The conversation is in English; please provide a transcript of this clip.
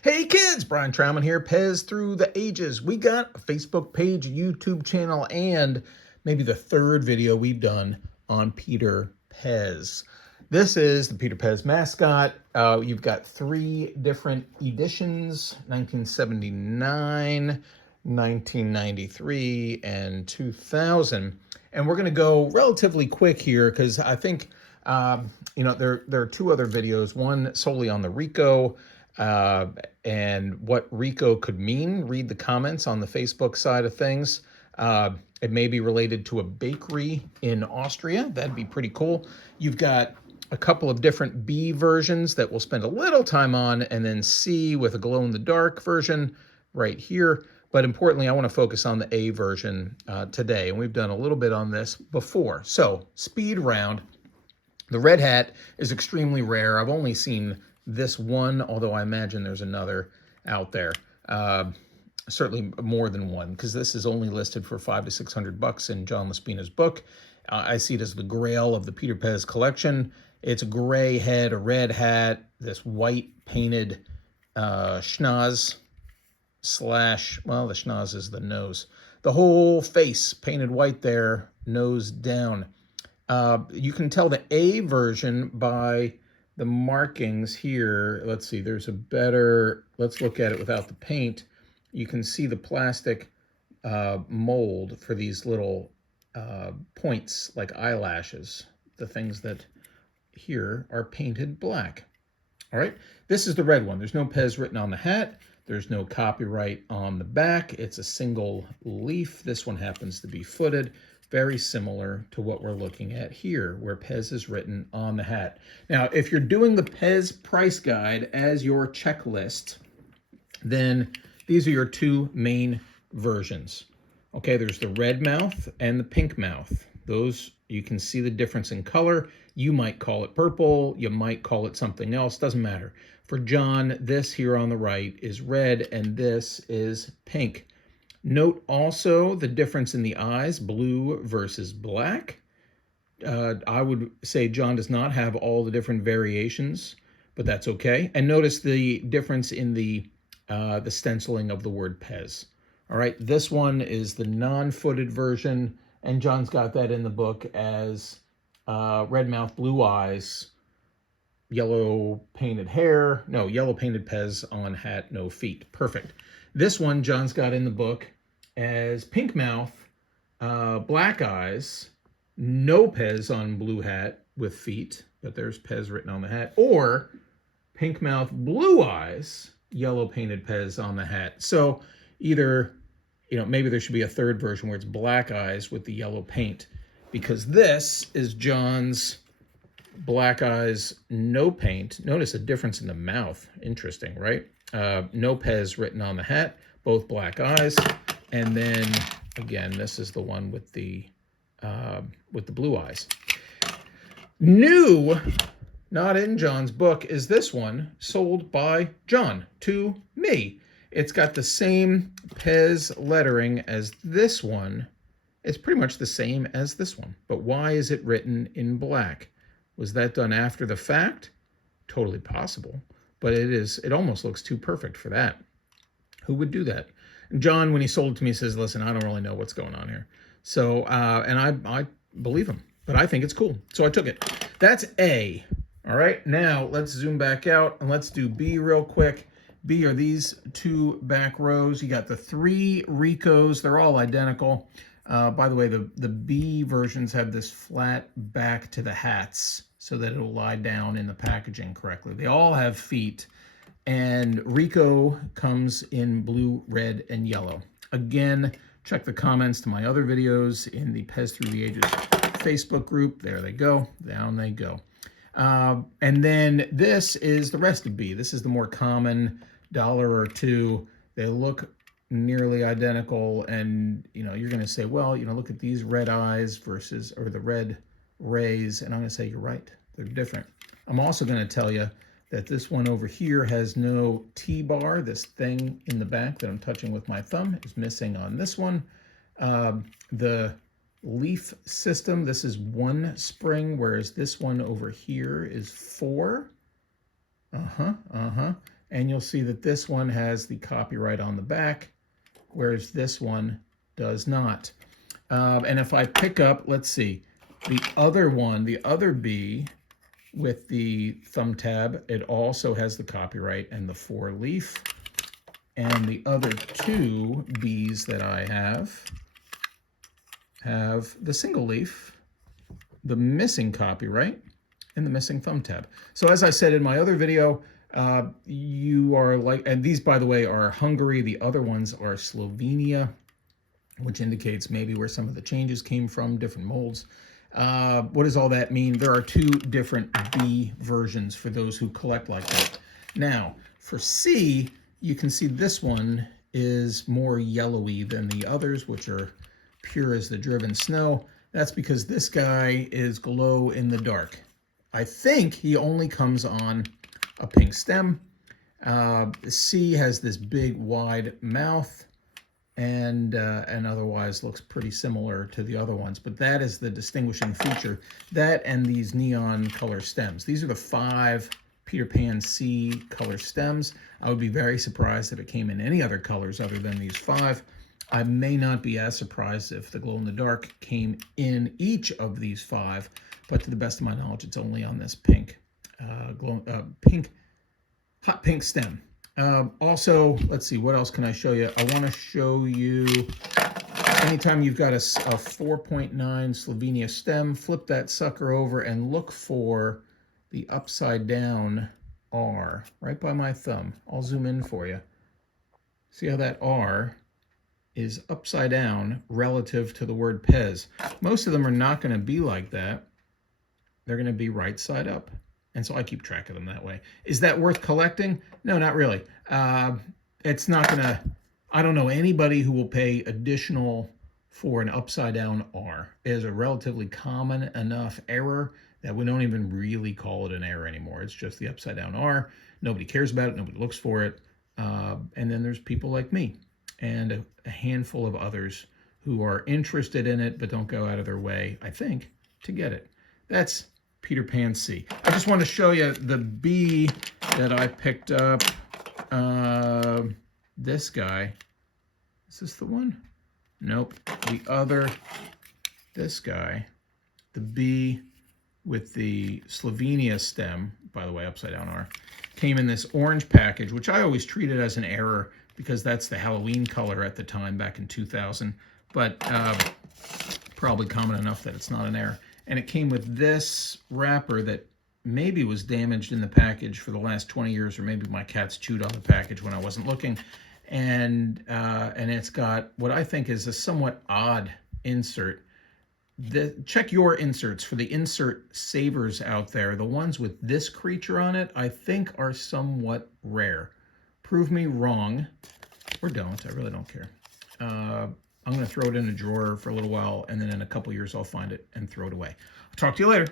Hey kids, Brian Trauman here, Pez Through the Ages. We got a Facebook page, a YouTube channel, and maybe the third video we've done on Peter Pez. This is the Peter Pez mascot. You've got three different editions, 1979, 1993, and 2000. And we're going to go relatively quick here because I think, there are two other videos, one solely on the Rico, and what Rico could mean. Read the comments on the Facebook side of things. It may be related to a bakery in Austria. That'd be pretty cool. You've got a couple of different B versions that we'll spend a little time on, and then C with a glow-in-the-dark version right here. But importantly, I want to focus on the A version today, and we've done a little bit on this before. So, speed round. The red hat is extremely rare. I've only seen this one, although I imagine there's another out there. Certainly more than one, because this is only listed for $500 to $600 in John Laspina's book. I see it as the grail of the Peter Pez collection. It's a gray head, a red hat, this white painted schnoz slash, well, the schnoz is the nose. The whole face painted white there, nose down. You can tell the A version by the markings here. Let's see, there's a better, let's look at it without the paint. You can see the plastic mold for these little points like eyelashes, the things that here are painted black. All right, this is the red one. There's no Pez written on the hat. There's no copyright on the back. It's a single leaf. This one happens to be footed. Very similar to what we're looking at here, where Pez is written on the hat. Now, if you're doing the Pez price guide as your checklist, then these are your two main versions. Okay, there's the red mouth and the pink mouth. Those, you can see the difference in color. You might call it purple, you might call it something else, doesn't matter. For John, this here on the right is red and this is pink. Note also the difference in the eyes, blue versus black. I would say John does not have all the different variations, but that's okay. And notice the difference in the stenciling of the word Pez. All right, this one is the non-footed version, and John's got that in the book as red mouth, blue eyes, yellow painted hair. No, yellow painted Pez on hat, no feet. Perfect. This one John's got in the book as pink mouth, black eyes, no Pez on blue hat with feet, but there's Pez written on the hat, or pink mouth, blue eyes, yellow painted Pez on the hat. So either, maybe there should be a third version where it's black eyes with the yellow paint, because this is John's black eyes, no paint. Notice a difference in the mouth. Interesting, right? No Pez written on the hat, both black eyes. And then again, this is the one with the blue eyes. New, not in John's book, is this one sold by John to me. It's got the same Pez lettering as this one. It's pretty much the same as this one, but why is it written in black? Was that done after the fact? Totally possible, but it almost looks too perfect for that. Who would do that? And John, when he sold it to me, says, listen, I don't really know what's going on here. So, and I believe him, but I think it's cool. So I took it. That's A. All right, now let's zoom back out and let's do B real quick. B are these two back rows. You got the three Ricos. They're all identical. By the way, the B versions have this flat back to the hats so that it'll lie down in the packaging correctly. They all have feet, and Rico comes in blue, red, and yellow. Again, check the comments to my other videos in the Pez Through the Ages Facebook group. There they go. Down they go. And then this is the rest of B. This is the more common $1 or $2. They look nearly identical, and you're going to say, well, look at these red eyes versus, or the red rays, and I'm going to say you're right, they're different. I'm also going to tell you that this one over here has no T-bar. This thing in the back that I'm touching with my thumb is missing on this one. The leaf system, this is 1 spring, whereas this one over here is 4. And you'll see that this one has the copyright on the back, whereas this one does not. And if I pick up, let's see, the other one, the other B with the thumb tab, it also has the copyright and the 4-leaf. And the other two Bs that I have the single leaf, the missing copyright, and the missing thumb tab. So as I said in my other video, you are like, and these, by the way, are Hungary. The other ones are Slovenia, which indicates maybe where some of the changes came from, different molds. What does all that mean? There are two different B versions for those who collect like that. Now, for C, you can see this one is more yellowy than the others, which are pure as the driven snow. That's because this guy is glow in the dark. I think he only comes on a pink stem. C has this big wide mouth and otherwise looks pretty similar to the other ones, but that is the distinguishing feature. That and these neon color stems. These are the 5 Peter Pan C color stems. I would be very surprised if it came in any other colors other than these 5. I may not be as surprised if the glow-in-the-dark came in each of these 5, but to the best of my knowledge, it's only on this pink, hot pink stem. Also, let's see, what else can I show you? I want to show you, anytime you've got a 4.9 Slovenia stem, flip that sucker over and look for the upside down R right by my thumb. I'll zoom in for you. See how that R is upside down relative to the word Pez. Most of them are not going to be like that. They're going to be right side up. And so I keep track of them that way. Is that worth collecting? No, not really. It's not going to, I don't know anybody who will pay additional for an upside down R. It is a relatively common enough error that we don't even really call it an error anymore. It's just the upside down R. Nobody cares about it. Nobody looks for it. And then there's people like me and a handful of others who are interested in it but don't go out of their way, I think, to get it. That's Peter Pan C. I just want to show you the B that I picked up. This guy. Is this the one? Nope. The other, this guy. The B with the Slovenia stem, by the way, upside down R, came in this orange package, which I always treated as an error because that's the Halloween color at the time back in 2000, but probably common enough that it's not an error. And it came with this wrapper that maybe was damaged in the package for the last 20 years, or maybe my cats chewed on the package when I wasn't looking. And it's got what I think is a somewhat odd insert. Check your inserts for the insert savers out there. The ones with this creature on it, I think, are somewhat rare. Prove me wrong, or don't. I really don't care. I'm going to throw it in a drawer for a little while, and then in a couple years I'll find it and throw it away. I'll talk to you later.